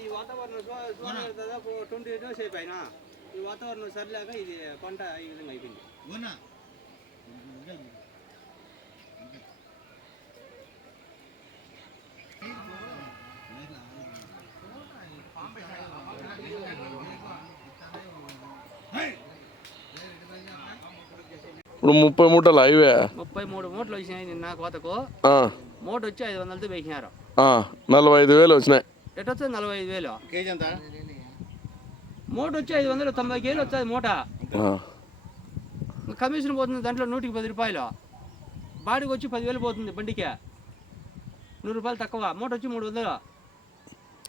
ఈ వాతావరణం twenty days అయిపోయినా? ఈ వాతావరణం సరిలేక ఇది పంట ఈ విధంగా అయిపోయింది. ఇప్పుడు ముప్పై మూటలు హైవే. ముప్పై మూడు మూటలు వచ్చినాయి నిన్న కోతకు. ఆ, మూట వచ్చి ఐదు వందలతో వేసినారు ఆ, నలభై ఐదు వేలు వచ్చినాయి. ఎటు వస్తుంది నలభై ఐదు వేలు? కేజీ ఎంత? మూట వచ్చి ఐదు వందలు తొంభై కేలు వస్తుంది మూట. ఆ, కమిషన్ పోతుంది దాంట్లో నూటికి పది రూపాయలు. బాడికి వచ్చి పదివేలు పోతుంది బండికి. నూరు రూపాయలు తక్కువ. మూట వచ్చి మూడు వందలు.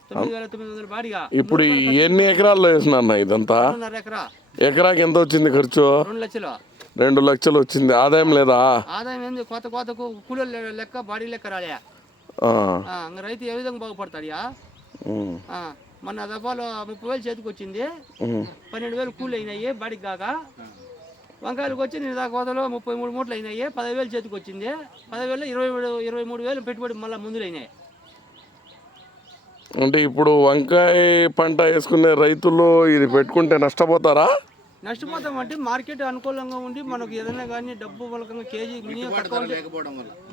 తొమ్మిది వేల తొమ్మిది వందలు బాడిగా. ఇప్పుడు ఎన్ని ఎకరాల్లో వేసినారన్న ఇదంతా? ఎకరాకి ఎంత వచ్చింది ఖర్చు? రెండు లక్షలు. రెండు లక్షలు వచ్చింది. ఆదాయం లేదా? ఆదాయం ఏంది? కొత్త కోతకు కూలీల లెక్క బాడీ లెక్క రాలే. రైతు ఏ విధంగా బాగుపడతాడు ఉమ్, మొన్న దఫాలో ముప్పై వేలు చేతికి వచ్చింది. పన్నెండు వేలు కూలి అయినాయి బాడికి కాక. వంకాయలకు వచ్చి నేను దాకా కోతలో ముప్పై మూడు మూటలు అయినాయి. పదివేలు చేతికి వచ్చింది. పదివేలు ఇరవై మూడు ఇరవై మూడు వేలు పెట్టుబడి మళ్ళీ ముందులు అయినాయి. అంటే ఇప్పుడు వంకాయ పంట వేసుకునే రైతులు ఇది పెట్టుకుంటే నష్టపోతారా? నష్టపోతాం అంటే మార్కెట్ అనుకూలంగా ఉండి మనకు ఏదైనా కానీ డబ్బు మూలకంగా కేజీ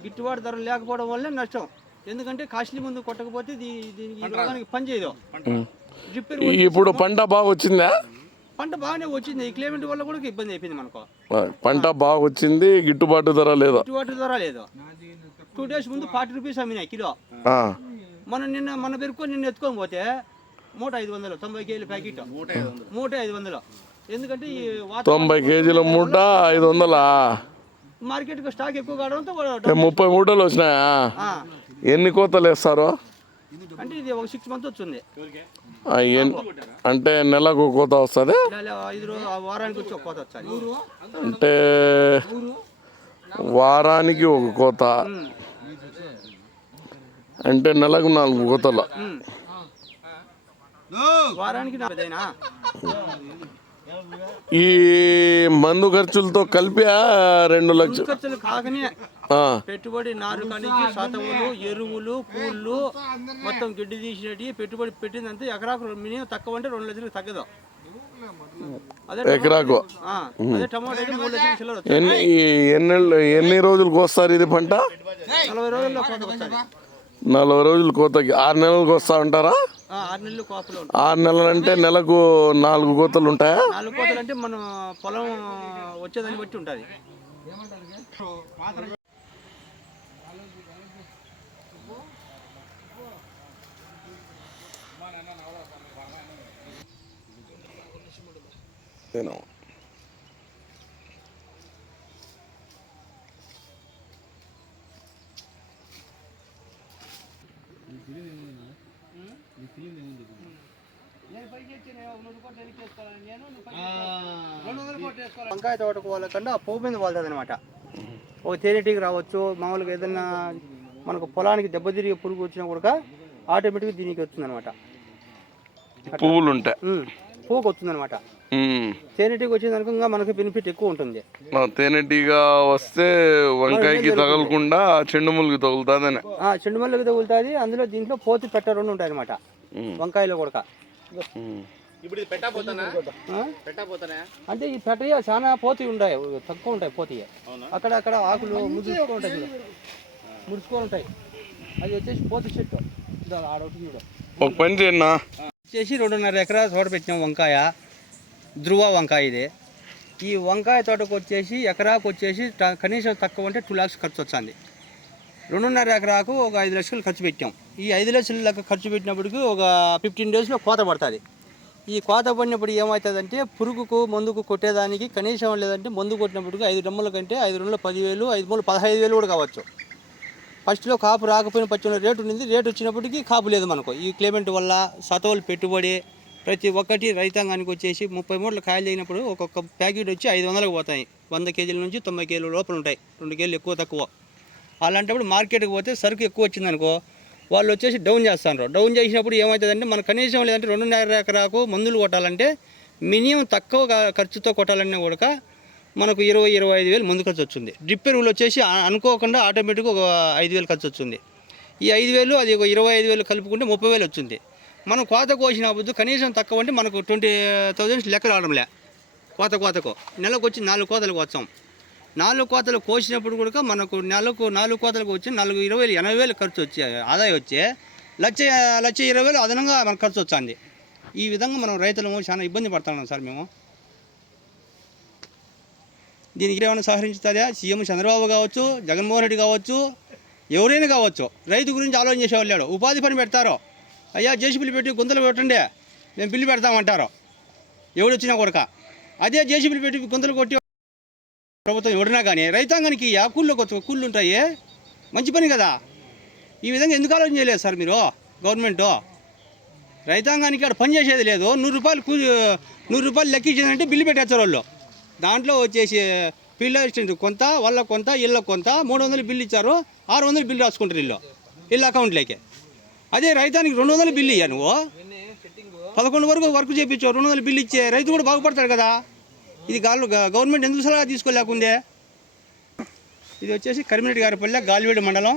గిట్టుబాటు ధర లేకపోవడం వల్లే. నష్టం. ఎందుకంటే కాస్ట్లీ ముందు కొట్టకపోతే దీనికి పని చేయదు. ఇప్పుడు పంట బాగా వచ్చిందా? పంట బాగానే వచ్చింది. ఈ క్లైమేట్ వల్ల కూడా ఇబ్బంది అయిపోయింది మనకు. పంట బాగా వచ్చింది గిట్టుబాటు ధర లేదా? గిట్టుబాటు ధర లేదు. టూ డేస్ ముందు ఫార్టీ రూపీస్ అమ్మినాయి కిలో. ఆ, మనం నిన్న మన పెరుక్కొని నిన్న ఎత్తుకొని పోతే మూట ఐదు వందలు తొంభై కేజీల ప్యాకెట్. మూట ఐదు వందలు. తొంభై కేజీల మూట ఐదు వందలా మార్కెట్కి స్టాక్ ఎక్కువ కావడంతో ముప్పై మూటలు వచ్చినాయా? ఎన్ని కోతలు వేస్తారు? అంటే ఇది ఒక సిక్స్ మంత్ వచ్చింది. అంటే నెలకు కోత వస్తుంది? వారానికి వచ్చి కోత అంటే వారానికి ఒక కోత. అంటే నెలకు నాలుగు కోతలు. వారానికి ఈ మందు ఖర్చులతో కలిపి రెండు లక్షలు ఖర్చులు కాకనే ఆ, పెట్టుబడి నారు కానించి శాతములు ఎరువులు కూళ్ళు మొత్తం గిడ్డి తీసినట్టు పెట్టుబడి పెట్టిందంతా ఎకరాకు మినిమం తక్కువ అంటే రెండు లక్షలకు తగ్గదు. ఎకరాకు. లక్షల ఎన్ని ఎన్ని ఎన్ని రోజులకు వస్తారు ఇది పంట? నలభై రోజులు కోతకి ఆరు నెలలకు వస్తా ఉంటారా? ఆరు నెలలు అంటే నెలకు నాలుగు కోతలు ఉంటాయా? నాలుగు కోతలు అంటే మనం పొలం వచ్చేదాన్ని బట్టి ఉంటుంది. నేను వంకాయ తోటకు వాళ్ళకన్నా ఆ పువ్వు మీద వాళ్తుంది అనమాట ఒక తేనెటీగ రావచ్చు మామూలుగా ఏదైనా మనకు పొలానికి దెబ్బ తిరిగి పురుగు వచ్చినా కూడా ఆటోమేటిక్గా దీనికి వస్తుంది అనమాట పువ్వులు ఉంటాయి పువ్వుకు వస్తుంది అనమాట. తేనెటీగ వచ్చింది అనుకో ఇంకా మనకు బెనిఫిట్ ఎక్కువ ఉంటుంది. తేనెటీగా వస్తే వంకాయకి తగలకుండా చెండు ములుగు తగులుతుందని. ఆ చెండు మల్లెకి తగులుతుంది. అందులో దీంట్లో పోతి పెట్ట రెండు ఉంటాయి అనమాట వంకాయలో కూడా ఇప్పుడు ఇది అంటే ఈ పెట్టయ్య చాలా పోతి ఉంటాయి తక్కువ ఉంటాయి పోతి అక్కడ అక్కడ ఆకులు ముడుచుకొని ఉంటాయి చూడు. ముడుచుకొని ఉంటాయి. అది వచ్చేసి పోతి చెట్టు. ఆడొకటి చూడు. ఒక పని చేయన్నా? వచ్చేసి రెండున్నర ఎకరా తోట పెట్టినాం వంకాయ. ధ్రువ వంకాయ ఇది. ఈ వంకాయ తోటకు వచ్చేసి ఎకరాకు వచ్చేసి కనీసం తక్కువ అంటే టూ ల్యాక్స్ ఖర్చు వచ్చింది. రెండున్నర ఎకరాకు ఒక ఐదు లక్షలు ఖర్చు పెట్టాం. ఈ ఐదు లక్షల లెక్క ఖర్చు పెట్టినప్పటికి ఒక ఫిఫ్టీన్ డేస్లో కోత పడుతుంది. ఈ కోత పడినప్పుడు ఏమవుతుందంటే పురుగుకు మందుకు కొట్టేదానికి కనీసం లేదంటే మందు కొట్టినప్పుడు ఐదు డమ్ముల కంటే ఐదు రెండు పదివేలు ఐదు మూడు పదహైదు వేలు కూడా కావచ్చు. ఫస్ట్లో కాపు రాకపోయిన పచ్చిన రేటు ఉంది రేటు వచ్చినప్పటికీ కాపు లేదు మనకు. ఈ క్లైమేట్ వల్ల సతవులు పెట్టుబడి ప్రతి ఒక్కటి రైతాంగానికి వచ్చేసి ముప్పై మూటలు కాయలు అయినప్పుడు ఒక్కొక్క ప్యాకెట్ వచ్చి ఐదు వందలకు పోతాయి. వంద కేజీల నుంచి తొంభై కేజీల లోపల ఉంటాయి. రెండు కేజీలు ఎక్కువ తక్కువ. అలాంటప్పుడు మార్కెట్కి పోతే సరుకు ఎక్కువ వచ్చిందనుకో వాళ్ళు వచ్చేసి డౌన్ చేస్తారు డౌన్ చేసినప్పుడు ఏమవుతుందంటే మన కనీసం లేదంటే రెండున్నర ఎకరాకు మందులు కొట్టాలంటే మినిమం తక్కువ ఖర్చుతో కొట్టాలన్నా కూడా మనకు ఇరవై ఇరవై ఐదు వేలు ముందు ఖర్చు వచ్చింది డ్రిప్ ఎరువులు వచ్చేసి అనుకోకుండా ఆటోమేటిక్గా ఒక ఐదు వేలు ఖర్చు వచ్చింది ఈ ఐదు వేలు అది ఒక ఇరవై ఐదు వేలు కలుపుకుంటే ముప్పై వేలు వచ్చింది మనం కోత కోసిన బుద్ధి కనీసం తక్కువ అంటే మనకు ట్వంటీ థౌజండ్స్ లెక్క రావడంలే. కోత కోతకు. నెలకు వచ్చి నాలుగు కోతలకు వచ్చాం నాలుగు కోతలు కోసినప్పుడు కూడా మనకు నెలకు నాలుగు కోతలకు వచ్చి నాలుగు ఇరవై వేలు ఎనభై వేలు ఖర్చు వచ్చి ఆదాయం వచ్చి లక్ష లక్ష ఇరవై వేలు అదనంగా మనకు ఖర్చు వచ్చింది. ఈ విధంగా మనం రైతులము చాలా ఇబ్బంది పడుతున్నాం సార్ మేము. దీనికి ఏమైనా సహకరించుతుందా సీఎం చంద్రబాబు కావచ్చు జగన్మోహన్ రెడ్డి కావచ్చు ఎవరైనా కావచ్చు. రైతు గురించి ఆలోచన చేసేవాళ్ళు ఉపాధి పని పెడతారు. అయ్యా జేసీబీలు పెట్టి గుంతలు పెట్టండి మేము బిల్లు పెడతామంటారు. ఎవడు వచ్చినా కొడక. అదే జేసీబీలు పెట్టి గుంతలు కొట్టి ప్రభుత్వం ఎవడినా కానీ రైతాంగానికి ఆ కూళ్ళు కొత్త కూళ్ళు ఉంటాయి? మంచి పని కదా? ఈ విధంగా ఎందుకు ఆలోచన చేయలేదు సార్ మీరు గవర్నమెంట్? రైతాంగానికి అక్కడ పని చేసేది లేదు. నూరు రూపాయలు కూ నూరు రూపాయలు లెక్కించిందంటే బిల్లు పెట్టేస్తారు వాళ్ళు. దాంట్లో వచ్చేసి ఫీల్డ్ అసిస్టెంట్ కొంత వాళ్ళ కొంత ఇళ్ళ కొంత మూడు వందలు బిల్లు ఇచ్చారు ఆరు వందలు బిల్లు రాసుకుంటారు ఇల్లు ఇల్లు అకౌంట్లోకి. అదే రైతానికి రెండు వందలు బిల్లు ఇయ్యా నువ్వు? పదకొండు వరకు వర్క్ చేయించావు రెండు వందలు బిల్లు ఇచ్చే రైతు కూడా బాగుపడతాడు కదా? ఇది గాలు గవర్నమెంట్ ఎందుకు సలహా తీసుకోలేకుండే ఇది వచ్చేసి కరిమిరెడ్డి గారిపల్లె గాలివేడు మండలం.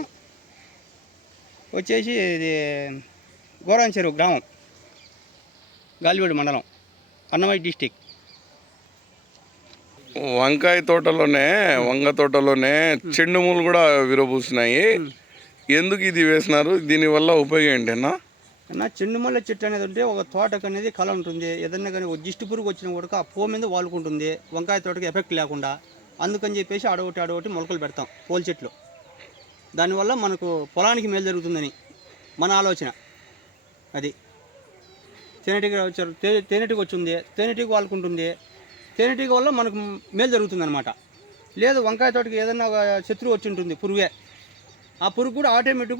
వచ్చేసి ఇది గోరాన్ చెరువు గ్రామం గాలివేడు మండలం అన్నమయ్య డిస్టిక్. వంకాయ తోటలోనే వంగ తోటలోనే చెండు మూలు కూడా విరబూసినాయి. ఎందుకు ఇది వేసినారు? దీనివల్ల ఉపయోగం ఏంటన్నా అన్న చెండుమల్ల చెట్టు అనేది ఉంటే ఒక తోటకు అనేది కళ ఉంటుంది. ఏదన్నా కానీ ఒక జిష్టి పురుగు వచ్చిన కూడా ఆ పో మీద వాలుకుంటుంది. వంకాయ తోటకి ఎఫెక్ట్ లేకుండా. అందుకని చెప్పేసి అడగొట్టి అడగొట్టి మొలకలు పెడతాం పూల చెట్లు. దానివల్ల మనకు పొలానికి మేలు జరుగుతుందని మన ఆలోచన. అది. తేనెటీగ వచ్చారు తే తేనెటీగ వచ్చింది. తేనెటీగ వాలుకుంటుంది. తేనెటీగ వల్ల మనకు మేలు జరుగుతుంది అనమాట లేదు వంకాయ తోటకి ఏదన్నా ఒక శత్రువు వచ్చి ఉంటుంది పురుగే. ఆ పురుగు కూడా ఆటోమేటిక్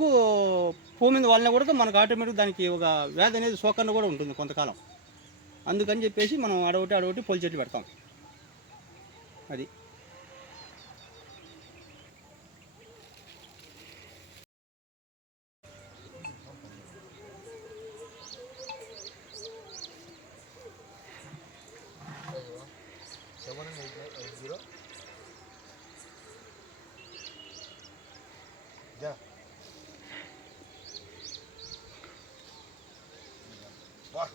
భూమి మీద వాళ్ళని కూడా మనకు ఆటోమేటిక్ దానికి ఒక వ్యాధి అనేది సోకన్న కూడా ఉంటుంది కొంతకాలం. అందుకని చెప్పేసి మనం అడగొట్టి అడగొట్టి పొలి చెట్లు పెడతాం. అది. जा वाह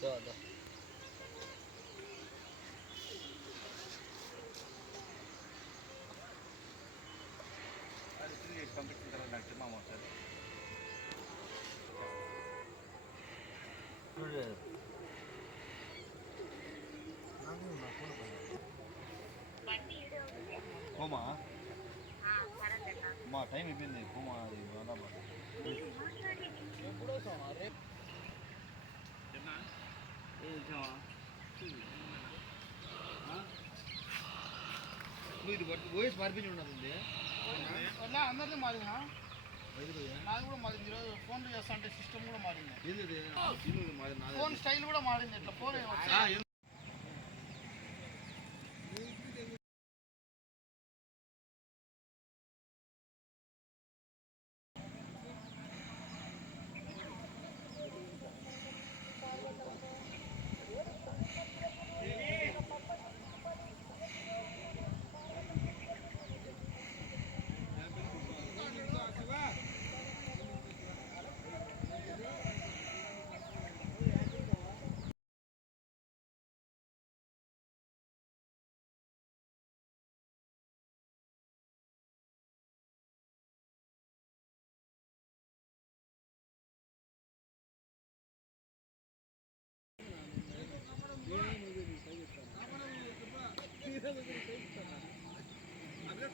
जा जा Come on. మా టైం అయిపోయింది కోమా అది వయసు మార్పించి ఉన్నది అందరిది మారింది నాది కూడా మారింది ఈరోజు ఫోన్లు చేస్తా అంటే సిస్టమ్ కూడా మారింది ఏంది మాది నాది ఫోన్ స్టైల్ కూడా మారింది ఇట్లా ఫోన్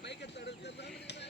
பைக்கை தடுத்து தான்